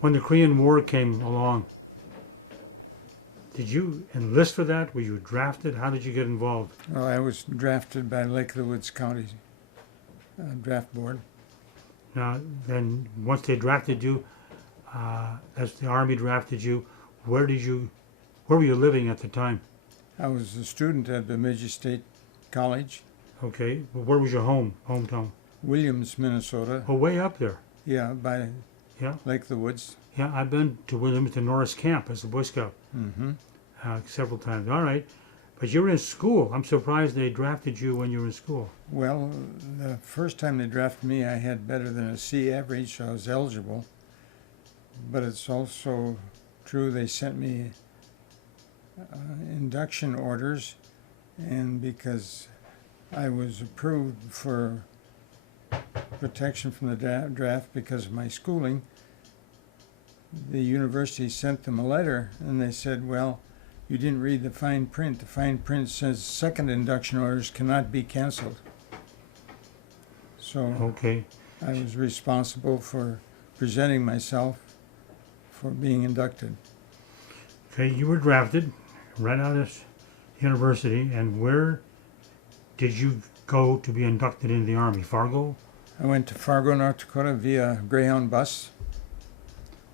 When the Korean War came along, did you enlist for that? Were you drafted? How did you get involved? Well, I was drafted by Lake of the Woods County Draft Board. Now, then, once they drafted you, as the Army drafted you, where were you living at the time? I was a student at Bemidji State College, Okay, well, where was your hometown? Williams, Minnesota. Oh, way up there. Yeah, by Yeah, Lake of the Woods. yeah. I've been to Williamston Norris Camp as a Boy Scout Mm-hmm. several times. All right, but you were in school. I'm surprised they drafted you when you were in school. Well, the first time they drafted me, I had better than a C average, so I was eligible. But it's also true they sent me induction orders, and because I was approved for protection from the draft because of my schooling, the university sent them a letter, and they said, well, you didn't read the fine print. The fine print says second induction orders cannot be canceled. So Okay, I was responsible for presenting myself for being inducted. okay. You were drafted right out of university, and where did you go to be inducted into the Army? Fargo? I went to Fargo, North Dakota via Greyhound bus.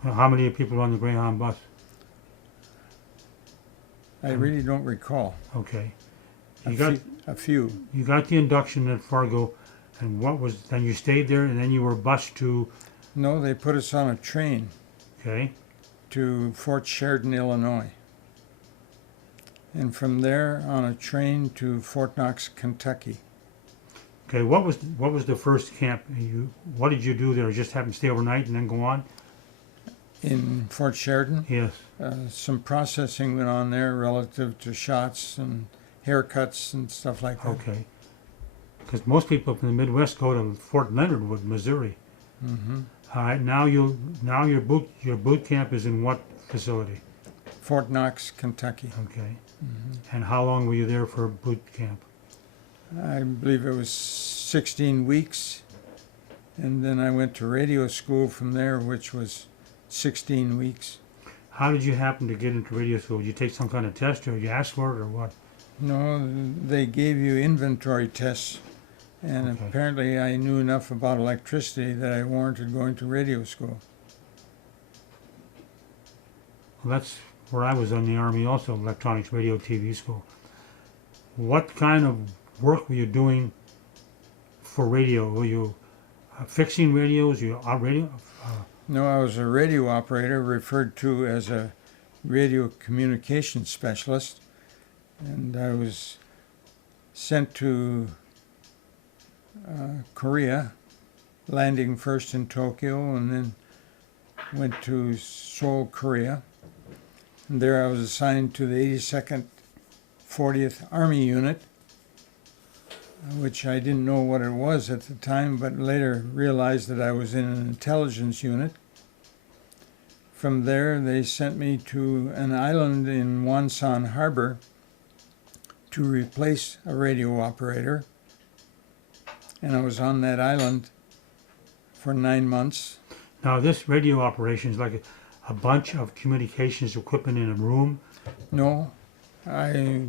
Well, how many people were on the Greyhound bus? I really don't recall. Okay. A few. You got the induction at Fargo, and then you stayed there, and then you were bused to, No, they put us on a train okay, to Fort Sheridan, Illinois. And from there on a train to Fort Knox, Kentucky. okay. What was the first camp? What did you do there? Just happen to stay overnight and then go on? In Fort Sheridan, Yes. some processing went on there relative to shots and haircuts and stuff like that. Okay. Because most people from the Midwest go to Fort Leonard Wood, Missouri. Mm-hmm. All right. Now your boot camp is in what facility? Fort Knox, Kentucky. Okay. Mm-hmm. And how long were you there for boot camp? I believe it was 16 weeks. And then I went to radio school from there, which was 16 weeks. How did you happen to get into radio school? Did you take some kind of test, or you asked for it, or what? No, they gave you inventory tests. And Okay. apparently I knew enough about electricity that I warranted going to radio school. Well, that's where I was in the Army also, electronics, radio, TV school. What kind of work were you doing for radio? Were you fixing radios? Were you on radio? No, I was a radio operator, referred to as a radio communications specialist. And I was sent to Korea, landing first in Tokyo, and then went to Seoul, Korea. And there I was assigned to the 82nd 40th Army Unit, which I didn't know what it was at the time, but later realized that I was in an intelligence unit. From there, they sent me to an island in Wonsan Harbor to replace a radio operator. And I was on that island for 9 months. Now, this radio operation is like a bunch of communications equipment in a room. No, I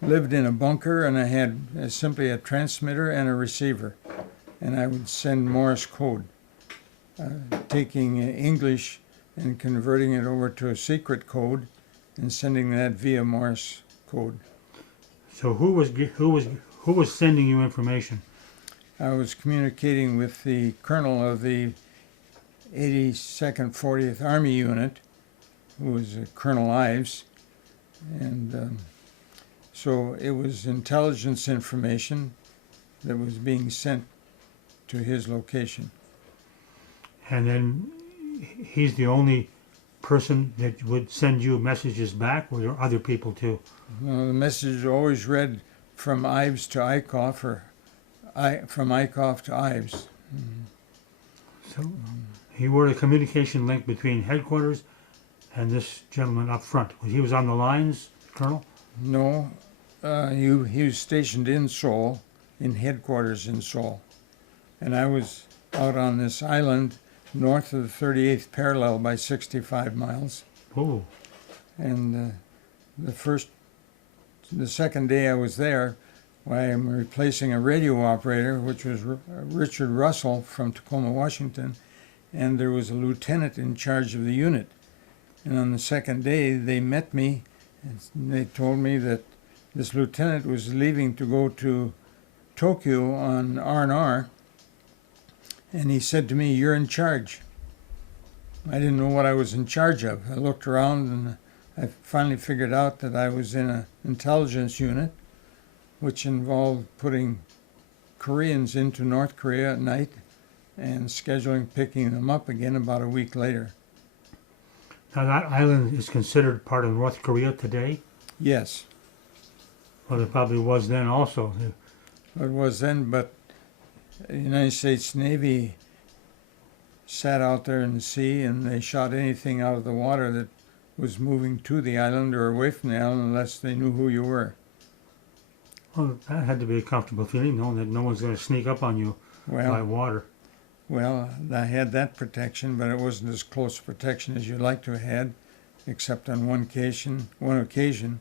lived in a bunker, and I had simply a transmitter and a receiver. And I would send Morse code, taking English and converting it over to a secret code and sending that via Morse code. So who was sending you information? I was communicating with the colonel of the 82nd 40th Army Unit, who was Colonel Ives, and so it was intelligence information that was being sent to his location. And then he's the only person that would send you messages back, or there are other people too? Well, the message always read from Ives to Eickhoff, or from Eickhoff to Ives. So he were the communication link between headquarters and this gentleman up front. He was on the lines, Colonel? No, he was stationed in Seoul, in headquarters in Seoul. And I was out on this island north of the 38th parallel by 65 miles. Oh, And the second day I was there, I am replacing a radio operator, which was Richard Russell from Tacoma, Washington, and there was a lieutenant in charge of the unit. And on the second day, they met me, and they told me that this lieutenant was leaving to go to Tokyo on R&R, and he said to me, "You're in charge." I didn't know what I was in charge of. I looked around, and I finally figured out that I was in an intelligence unit, which involved putting Koreans into North Korea at night and scheduling picking them up again about a week later. now that island is considered part of North Korea today? Yes, Well, it probably was then also. it was then, but the United States Navy sat out there in the sea and they shot anything out of the water that was moving to the island or away from the island unless they knew who you were. Well, that had to be a comfortable feeling, knowing that no one's going to sneak up on you by Well, water. well, I had that protection, but it wasn't as close protection as you'd like to have had, except on one occasion,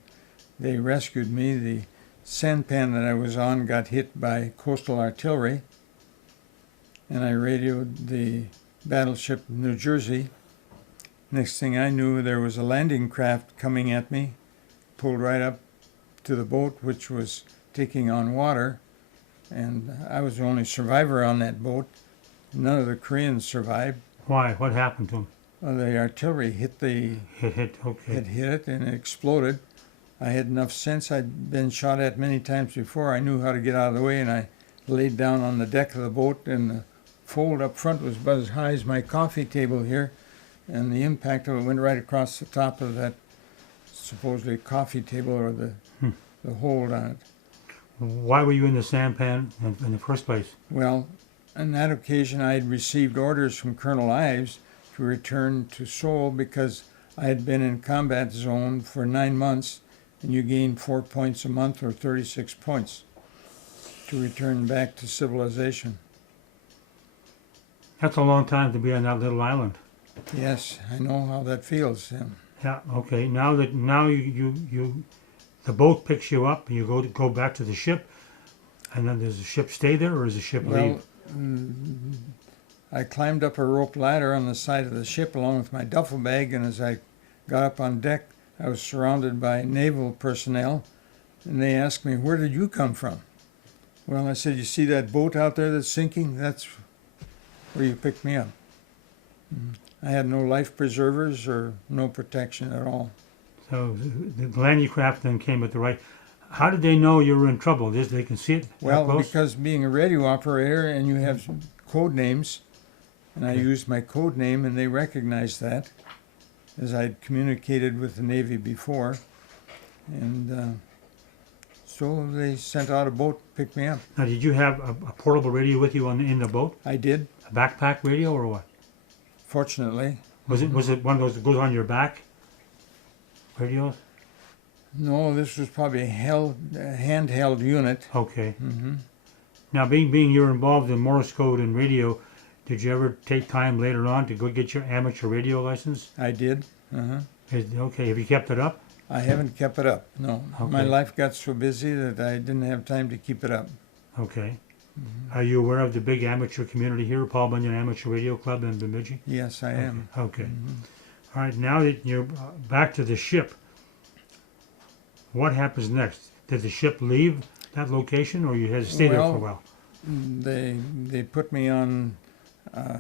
they rescued me. The sampan that I was on got hit by coastal artillery, and I radioed the battleship New Jersey. Next thing I knew, there was a landing craft coming at me, pulled right up to the boat, which was taking on water, and I was the only survivor on that boat. None of the Koreans survived. Why? What happened to him? The artillery hit Okay. it hit it and it exploded. I had enough sense. I'd been shot at many times before. I knew how to get out of the way, and I laid down on the deck of the boat, and the fold up front was about as high as my coffee table here, and the impact of it went right across the top of that supposedly coffee table or the hold on it. Why were you in the sampan in the first place? Well, on that occasion, I had received orders from Colonel Ives to return to Seoul because I had been in combat zone for 9 months, and you gain 4 points a month or 36 points to return back to civilization. That's a long time to be on that little island. Yes, I know how that feels. Yeah. Okay. Now you the boat picks you up, and you go back to the ship, and then does the ship stay there, or does the ship leave? I climbed up a rope ladder on the side of the ship along with my duffel bag, and as I got up on deck, I was surrounded by naval personnel, and they asked me, "Where did you come from?" Well, I said, "You see that boat out there that's sinking? That's where you picked me up." I had no life preservers or no protection at all. So the landing craft then came at the right. How did they know you were in trouble? They can see it that Well, close? because being a radio operator and you have code names, and I Okay. used my code name, and they recognized that, as I'd communicated with the Navy before, and so they sent out a boat to pick me up. Now, did you have a portable radio with you in the boat? I did, A backpack radio or what? fortunately. Was it one of those that goes on your back? Radios? No, this was probably a handheld unit. Okay. hmm Now, being you're involved in Morse code and radio, did you ever take time later on to go get your amateur radio license? I did. Uh-huh. Okay. Have you kept it up? I haven't kept it up, no. My Okay. life got so busy that I didn't have time to keep it up. Okay. Are you aware of the big amateur community here, Paul Bunyan Amateur Radio Club in Bemidji? Yes, I am. Okay. Mhm. All right. Now that you're back to the ship, what happens next? Did the ship leave that location, or you had to stay there for a while? They put me on a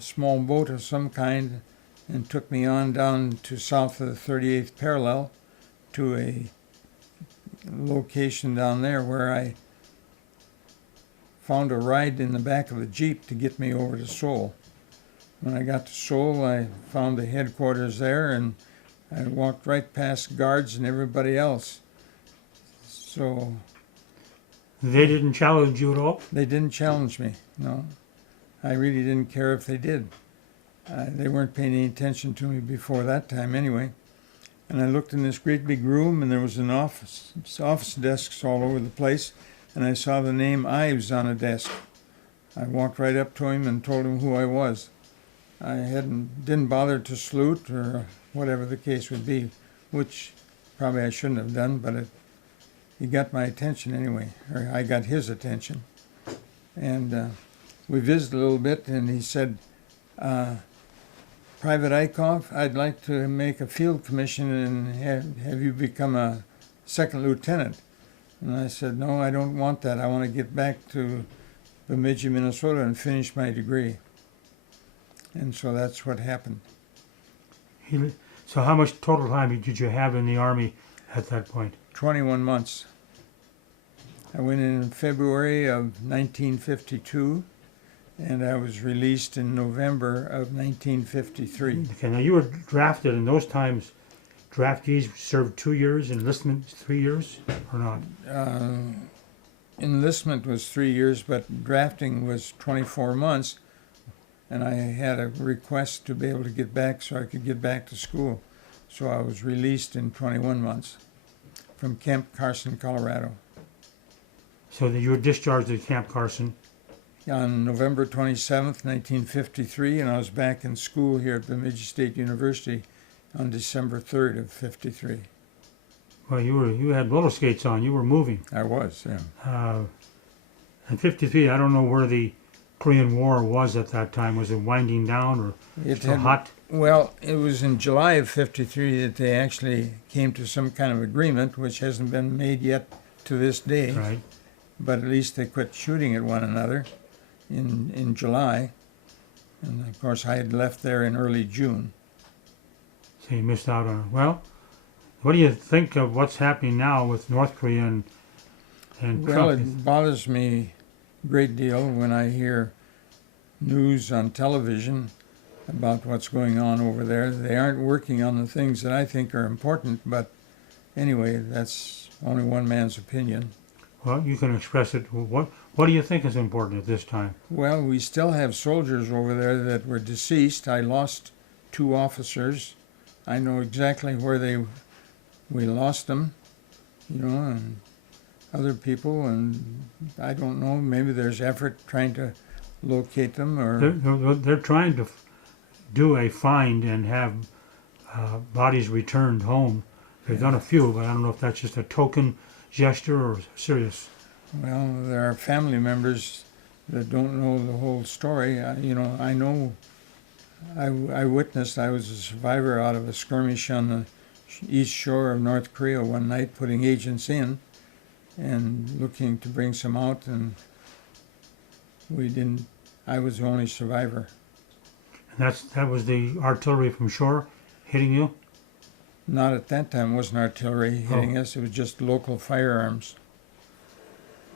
small boat of some kind and took me on down to south of the 38th parallel to a location down there where I found a ride in the back of a Jeep to get me over to Seoul. When I got to Seoul, I found the headquarters there, and I walked right past guards and everybody else. So They didn't challenge you at all? they didn't challenge me, no. I really didn't care if they did. They weren't paying any attention to me before that time anyway. And I looked in this great big room, and there was an office desks all over the place, and I saw the name Ives on a desk. I walked right up to him and told him who I was. I didn't bother to salute or whatever the case would be, which probably I shouldn't have done, but he got my attention anyway, or I got his attention. And we visited a little bit, and he said, Private Eickhoff, I'd like to make a field commission and have you become a second lieutenant. And I said, no, I don't want that. I want to get back to Bemidji, Minnesota and finish my degree. And so that's what happened. So how much total time did you have in the Army at that point? 21 months. I went in February of 1952, and I was released in November of 1953. Okay, now you were drafted in those times. Draftees served 2 years, enlistment 3 years, or not? Enlistment was 3 years, but drafting was 24 months, and I had a request to be able to get back so I could get back to school. So I was released in 21 months from Camp Carson, Colorado. So that you were discharged at Camp Carson. On November 27th, 1953, and I was back in school here at Bemidji State University on December 3rd of 53. Well, you had roller skates on. You were moving. I was, yeah. In 53, I don't know where the Korean War was at that time. Was it winding down or still hot? Well, it was in July of 53 that they actually came to some kind of agreement, which hasn't been made yet to this day. Right. But at least they quit shooting at one another in July. And of course, I had left there in early June. So you missed out on it. Well, what do you think of what's happening now with North Korea and Well, Trump? it bothers me a great deal when I hear news on television about what's going on over there. They aren't working on the things that I think are important, but anyway, that's only one man's opinion. Well, you can express it. What do you think is important at this time? Well, we still have soldiers over there that were deceased. I lost 2 officers. I know exactly where we lost them, and other people, and I don't know, maybe there's effort trying to locate them or... They're trying to do a find and have bodies returned home. They've done a few, but I don't know if that's just a token gesture or serious. Well, there are family members that don't know the whole story. I know I witnessed, I was a survivor out of a skirmish on the east shore of North Korea one night, putting agents in and looking to bring some out, and I was the only survivor. And that was the artillery from shore hitting you? Not at that time. It wasn't artillery hitting us. It was just local firearms.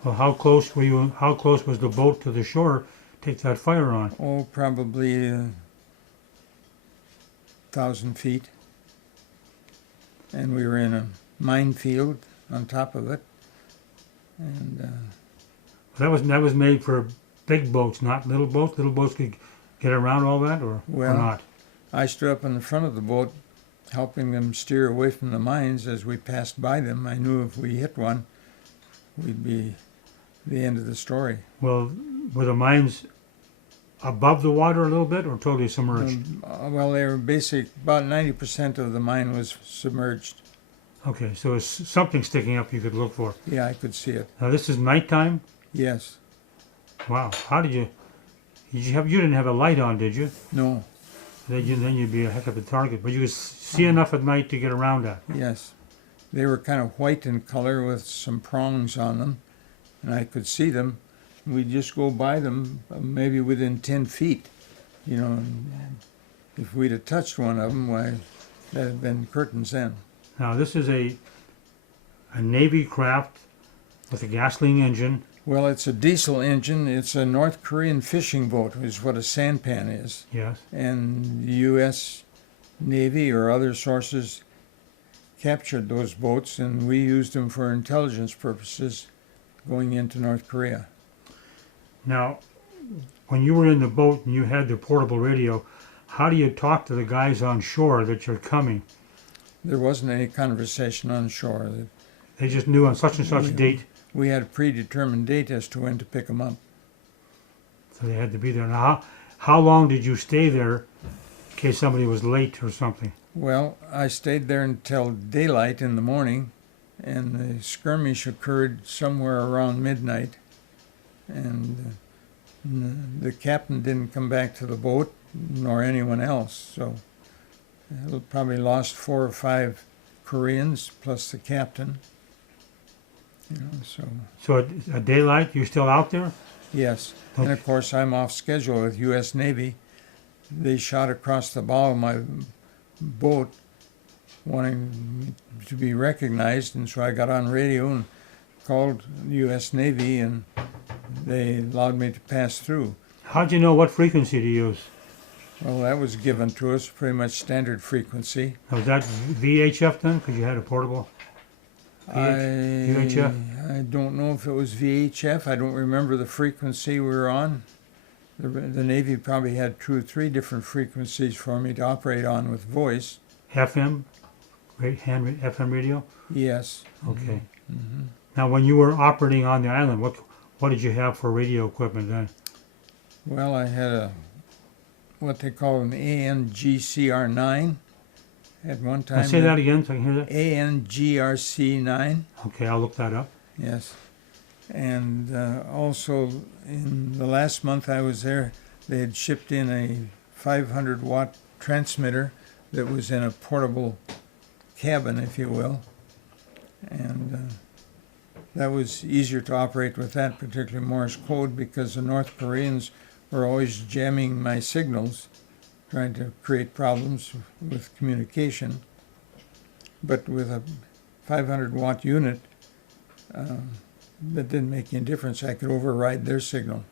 Well, how close were you? How close was the boat to the shore to take that fire on? Oh, probably 1,000 feet. And we were in a minefield on top of it. And that was made for big boats, not little boats. Little boats could get around all that, or not. I stood up in the front of the boat, helping them steer away from the mines as we passed by them. I knew if we hit one, we'd be the end of the story. Well, were the mines above the water a little bit, or totally submerged? Well, they were about 90% of the mine was submerged. Okay, so it's something sticking up you could look for. Yeah, I could see it. Now this is nighttime? Yes. Wow. How did you didn't have a light on, did you? No. Then you'd be a heck of a target. But you could see enough at night to get around that. Yes. They were kind of white in color with some prongs on them, and I could see them. We'd just go by them, maybe within 10 feet. And if we'd have touched one of them, why, that'd have been curtains then. Now this is a Navy craft with a gasoline engine. Well, it's a diesel engine. It's a North Korean fishing boat, is what a sampan is. Yes. And the U.S. Navy or other sources captured those boats, and we used them for intelligence purposes going into North Korea. Now, when you were in the boat and you had the portable radio, how do you talk to the guys on shore that you're coming? There wasn't any conversation on shore. They just knew on such and such date. We had a predetermined date as to when to pick them up. So they had to be there. Now, how long did you stay there in case somebody was late or something? Well, I stayed there until daylight in the morning, and the skirmish occurred somewhere around midnight. And the captain didn't come back to the boat, nor anyone else. So probably lost 4 or 5 Koreans plus the captain. So at daylight, you still out there? Yes, and of course I'm off schedule with U.S. Navy. They shot across the bow of my boat wanting to be recognized, and so I got on radio and called the U.S. Navy, and they allowed me to pass through. How'd you know what frequency to use? Well, that was given to us, pretty much standard frequency. Was that VHF then? Because you had a portable VHF? I don't know if it was VHF. I don't remember the frequency we were on. The Navy probably had 2 or 3 different frequencies for me to operate on with voice. FM? FM radio? Yes. Okay. Mm-hmm. Now, when you were operating on the island, what did you have for radio equipment then? Well, I had what they call an ANGCR9 at one time. Say that again so I can hear that. ANGRC9. Okay, I'll look that up. Yes. And also, in the last month I was there, they had shipped in a 500-watt transmitter that was in a portable cabin, if you will. And that was easier to operate with that, particularly Morse code, because the North Koreans were always jamming my signals, trying to create problems with communication. But with a 500-watt unit, that didn't make any difference. I could override their signal.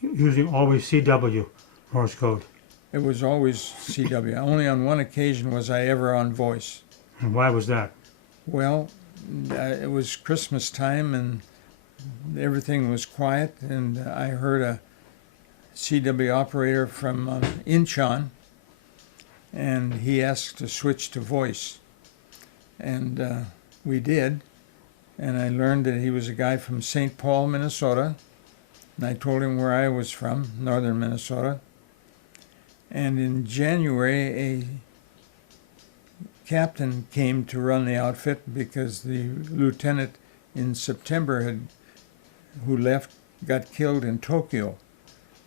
Using always CW Morse code. It was always CW. Only on one occasion was I ever on voice. And why was that? Well, it was Christmas time and everything was quiet, and I heard a CW operator from Incheon, and he asked to switch to voice. And we did, and I learned that he was a guy from St. Paul, Minnesota, and I told him where I was from, northern Minnesota. And in January, a captain came to run the outfit because the lieutenant in September who left got killed in Tokyo.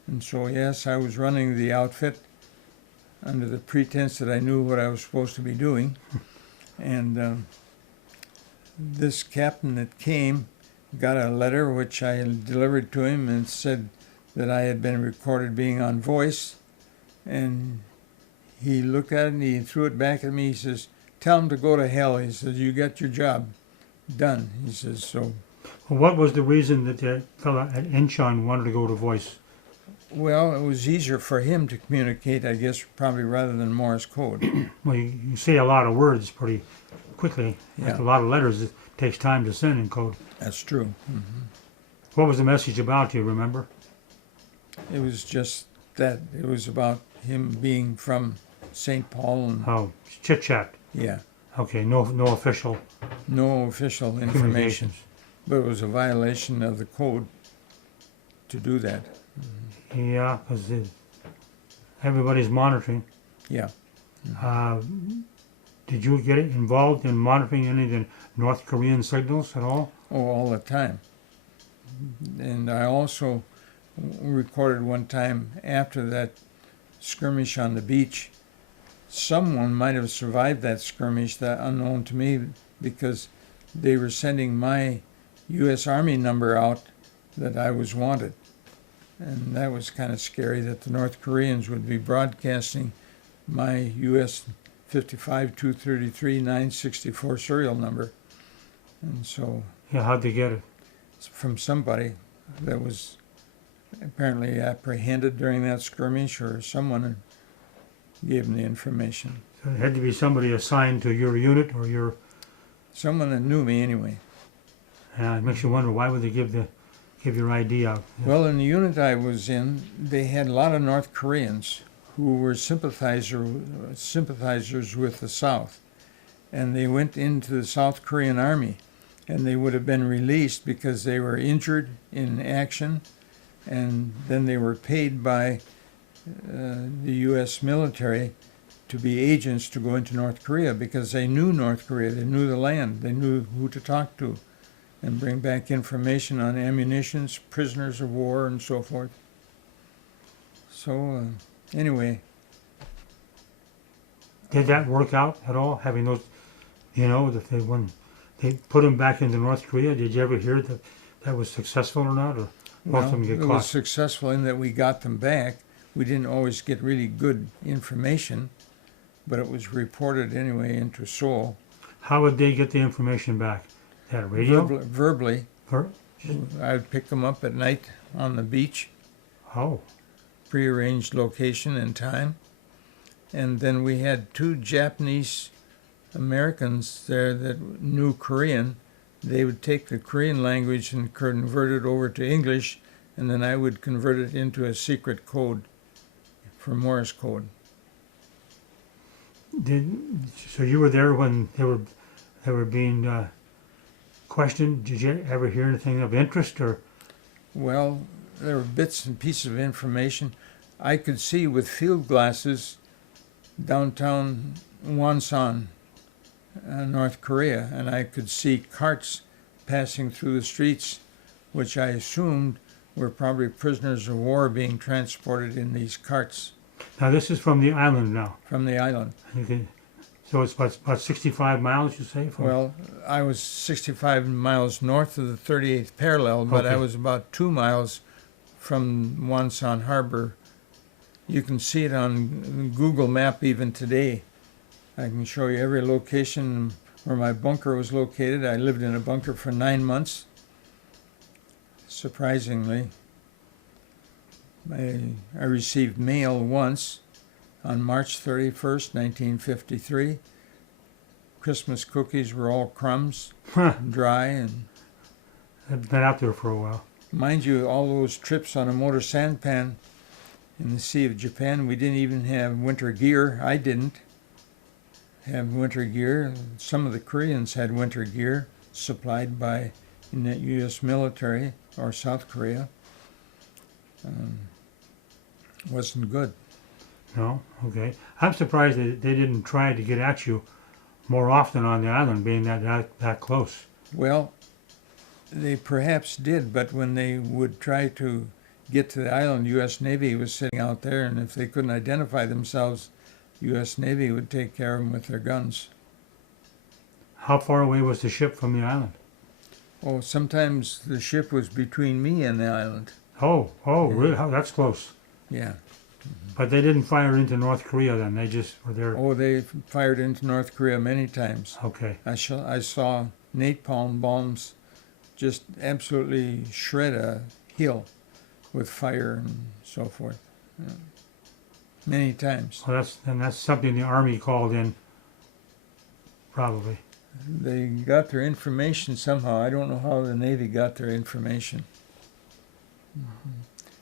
And so, yes, I was running the outfit under the pretense that I knew what I was supposed to be doing. And this captain that came got a letter which I delivered to him and said that I had been recorded being on voice. And he looked at it and he threw it back at me. He says, "Tell him to go to hell." He says, "You got your job done." He says, so. Well, what was the reason that the fellow at Incheon wanted to go to voice? Well, it was easier for him to communicate, I guess, probably rather than Morse code. Well, you say a lot of words pretty quickly. Yeah. Like a lot of letters, it takes time to send in code. That's true. Mm-hmm. What was the message about, do you remember? It was just that. It was about him being from St. Paul. And, Oh, chit-chat. yeah. Okay, no official No official information. communications. But it was a violation of the code to do that. Yeah, because everybody's monitoring. Yeah. Did you get involved in monitoring any of the North Korean signals at all? Oh, all the time. And I also recorded one time after that skirmish on the beach. Someone might have survived that skirmish, that unknown to me, because they were sending my U.S. Army number out that I was wanted. And that was kind of scary, that the North Koreans would be broadcasting my U.S. 55-233-964 serial number. And so, Yeah, how'd they get it? it's from somebody that was apparently apprehended during that skirmish, or someone gave them the information. So it had to be somebody assigned to your unit or your... Someone that knew me anyway. It makes you wonder, why would they give your ID out? Well, in the unit I was in, they had a lot of North Koreans who were sympathizers with the South. And they went into the South Korean Army, and they would have been released because they were injured in action, and then they were paid by the U.S. military to be agents to go into North Korea because they knew North Korea, they knew the land, they knew who to talk to, and bring back information on ammunitions, prisoners of war, and so forth. So anyway, Did that work out at all? Having those, that when they put them back into North Korea, did you ever hear that that was successful or not, or most of them get it caught? was successful in that we got them back. We didn't always get really good information, but it was reported anyway into Seoul. How would they get the information back? They had a radio? Verbally. Ver- I would pick them up at night on the beach, Oh, prearranged location and time. And then we had 2 Japanese Americans there that knew Korean. They would take the Korean language and convert it over to English, and then I would convert it into a secret code for Morse code. so you were there when they were being questioned? Did you ever hear anything of interest, or? Well, there were bits and pieces of information. I could see with field glasses downtown Wonsan, North Korea, and I could see carts passing through the streets, which I assumed were probably prisoners of war being transported in these carts Now this is from the island now. from the island. So it's about 65 miles, you say? From, Well, I was 65 miles north of the 38th parallel, but I Okay. was about 2 miles from Wonsan Harbor. You can see it on Google Map even today. I can show you every location where my bunker was located. I lived in a bunker for 9 months. Surprisingly, I received mail once on March 31st, 1953. Christmas cookies were all crumbs, dry, and I've been out there for a while. mind you, all those trips on a motor sampan in the Sea of Japan, we didn't even have winter gear. I didn't have winter gear. Some of the Koreans had winter gear supplied by the U.S. military or South Korea. Wasn't good. No? Okay. I'm surprised they didn't try to get at you more often on the island, being that close. Well, they perhaps did, but when they would try to get to the island, U.S. Navy was sitting out there, and if they couldn't identify themselves, U.S. Navy would take care of them with their guns. How far away was the ship from the island? Oh, sometimes the ship was between me and the island. Oh, Yeah. really? That's close. Yeah. But they didn't fire into North Korea then. They just were there. Oh, they fired into North Korea many times. Okay. I saw napalm bombs just absolutely shred a hill with fire and so forth. Yeah. Many times. Well, that's something the Army called in, probably. They got their information somehow. I don't know how the Navy got their information.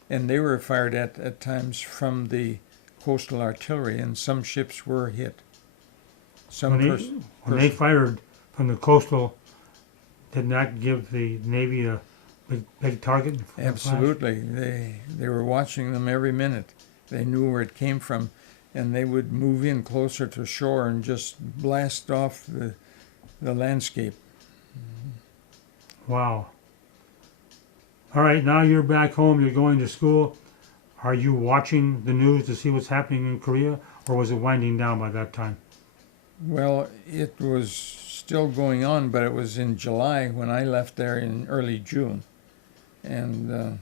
And they were fired at times from the coastal artillery, and some ships were hit. When they fired from the coastal, did that give the Navy a big target? For the flash? Absolutely. They were watching them every minute. They knew where it came from, and they would move in closer to shore and just blast off the landscape. Wow. All right, now you're back home, you're going to school. Are you watching the news to see what's happening in Korea, or was it winding down by that time? Well, it was still going on, but it was in July when I left there in early June. And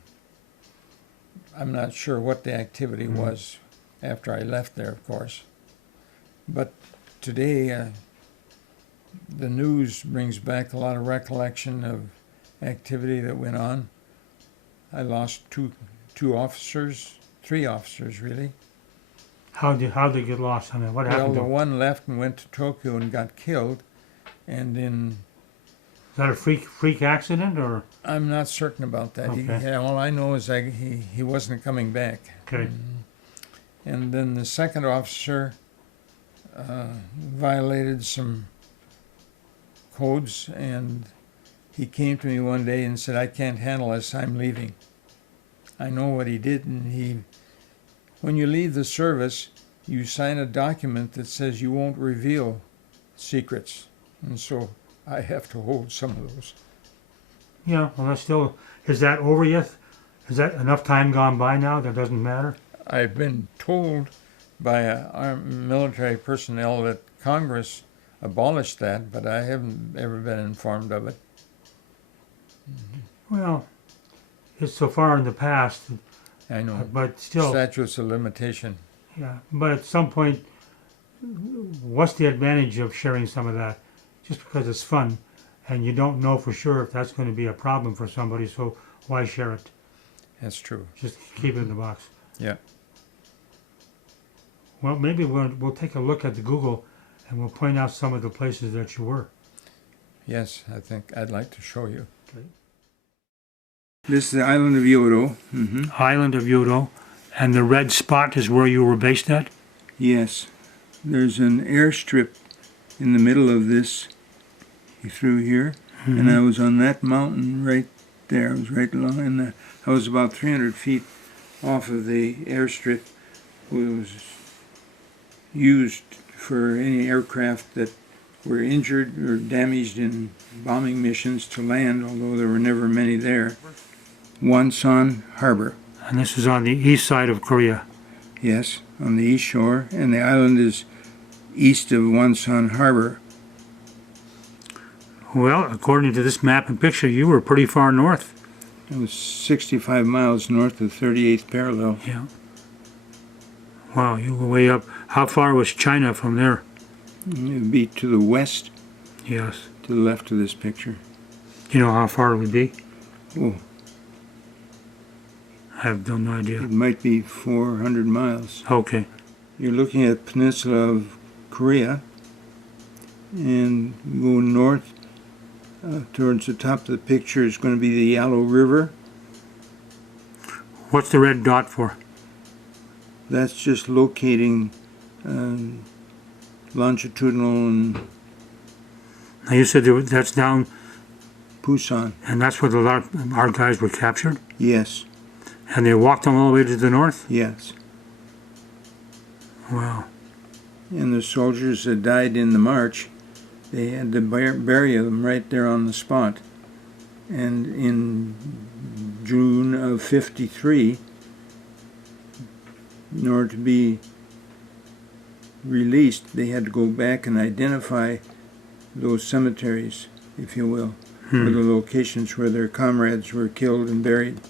I'm not sure what the activity was after I left there, of course. But today, the news brings back a lot of recollection of activity that went on. I lost two officers, 3 officers really. How'd they get lost? I mean, what Well, happened the to them? one left and went to Tokyo and got killed. And Is that a freak accident, or? I'm not certain about that. Okay. All I know is that he wasn't coming back. Okay. And then the second officer violated some codes, and he came to me one day and said, "I can't handle this, I'm leaving." I know what he did, and when you leave the service, you sign a document that says you won't reveal secrets, and so I have to hold some of those. Yeah, well, that's still, is that over yet? Is that enough time gone by now that doesn't matter? I've been told by military personnel that Congress abolished that, but I haven't ever been informed of it. Well, it's so far in the past, I know. but still, Statutes of limitation. yeah. But at some point, what's the advantage of sharing some of that? Just because it's fun, and you don't know for sure if that's going to be a problem for somebody, so why share it? That's true. Just keep it in the box. Yeah. Well, maybe we'll take a look at the Google, and we'll point out some of the places that you were. Yes, I think I'd like to show you. Okay. This is the island of Yodo. Island of Yodo, and the red spot is where you were based at? Yes. There's an airstrip in the middle of this, through here, and I was on that mountain right there. I was right along, and I was about 300 feet off of the airstrip. It was used for any aircraft that were injured or damaged in bombing missions to land, although there were never many there. Wonsan Harbor. And this is on the east side of Korea. Yes, on the east shore, and the island is east of Wonsan Harbor. Well, according to this map and picture, you were pretty far north. It was 65 miles north of 38th parallel. Yeah. Wow, you were way up. How far was China from there? It would be to the west, Yes. to the left of this picture. You know how far it would be? Oh, I have no idea. it might be 400 miles. Okay. You're looking at the peninsula of Korea, and you go north towards the top of the picture is going to be the Yalu River. What's the red dot for? That's just locating longitudinal and Now you said that's down, Busan. and that's where our guys were captured? Yes, And they walked them all the way to the north? yes. Wow. And the soldiers that died in the march, they had to bury them right there on the spot. And in June of '53, in order to be released, they had to go back and identify those cemeteries, if you will, or the locations where their comrades were killed and buried.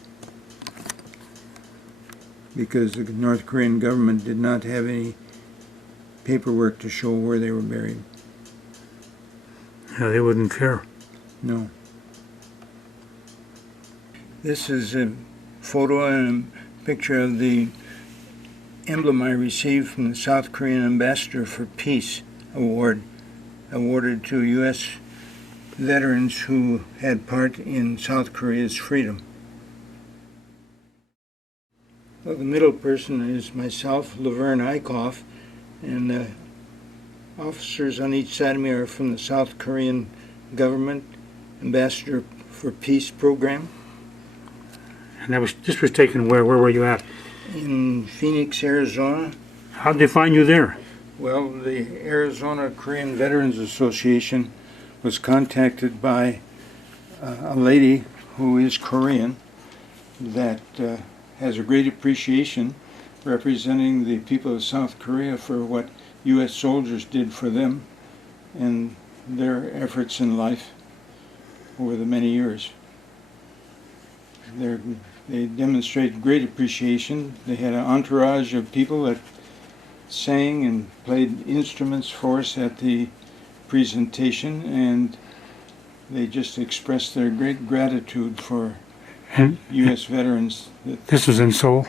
Because the North Korean government did not have any paperwork to show where they were buried. Yeah, they wouldn't care. No. This is a photo and a picture of the emblem I received from the South Korean Ambassador for Peace Award, awarded to U.S. veterans who had part in South Korea's freedom. Well, the middle person is myself, Luvern Eickhoff, and the officers on each side of me are from the South Korean government Ambassador for Peace program. And this was taken where? Where were you at? In Phoenix, Arizona. How'd they find you there? Well, the Arizona Korean Veterans Association was contacted by a lady who is Korean that has a great appreciation representing the people of South Korea for what U.S. soldiers did for them and their efforts in life over the many years. They demonstrated great appreciation. They had an entourage of people that sang and played instruments for us at the presentation, and they just expressed their great gratitude for U.S. veterans. This was in Seoul?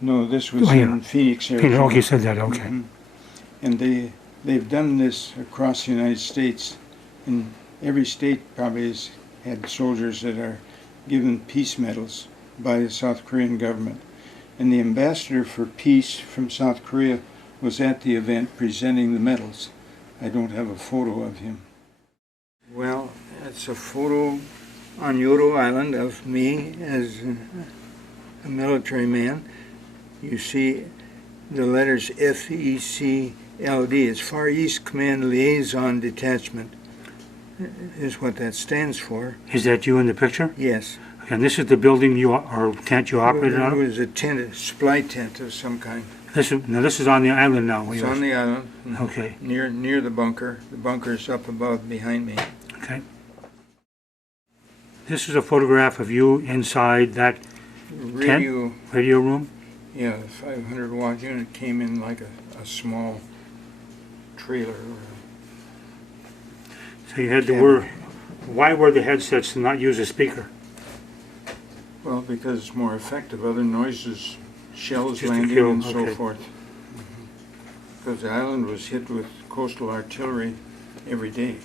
No, this was in Phoenix, Arizona. Okay, you said that, okay. Mm-hmm. And they've done this across the United States. And every state probably has had soldiers that are given peace medals by the South Korean government. And the ambassador for peace from South Korea was at the event presenting the medals. I don't have a photo of him. Well, it's a photo on Yodo Island of me as a military man. You see the letters FECLD. It's Far East Command Liaison Detachment is what that stands for. Is that you in the picture? Yes. And this is the building you or tent you operated out It of? was a tent, a supply tent of some kind. This is on the island now. It's on the island. Okay. Near the bunker. The bunker's up above behind me. Okay. This is a photograph of you inside that Radio, radio room? yeah, the 500 watt unit came in like a small trailer. So you had to wear, why wear the headsets and not use a speaker? Well, because it's more effective. Other noises, shells Just to landing kill, and so okay. forth. Because the island was hit with coastal artillery every day.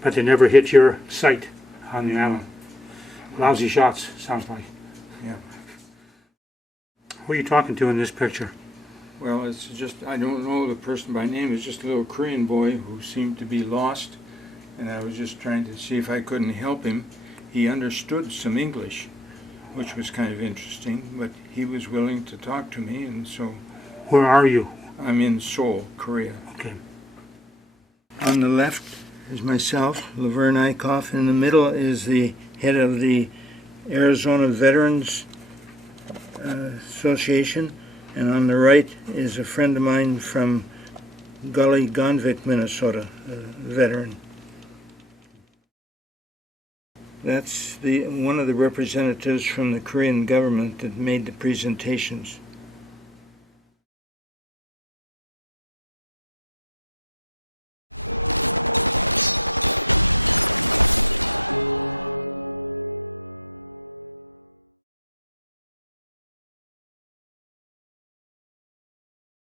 But they never hit your sight on the island. Lousy shots, sounds like. Yeah. Who are you talking to in this picture? Well, it's just, I don't know the person by name. It's just a little Korean boy who seemed to be lost. And I was just trying to see if I couldn't help him. He understood some English, which was kind of interesting, but he was willing to talk to me, and so Where are you? I'm in Seoul, Korea. Okay. On the left is myself, Luvern Eickhoff. In the middle is the head of the Arizona Veterans Association, and on the right is a friend of mine from Gully, Gonvick, Minnesota, a veteran. That's one of the representatives from the Korean government that made the presentations.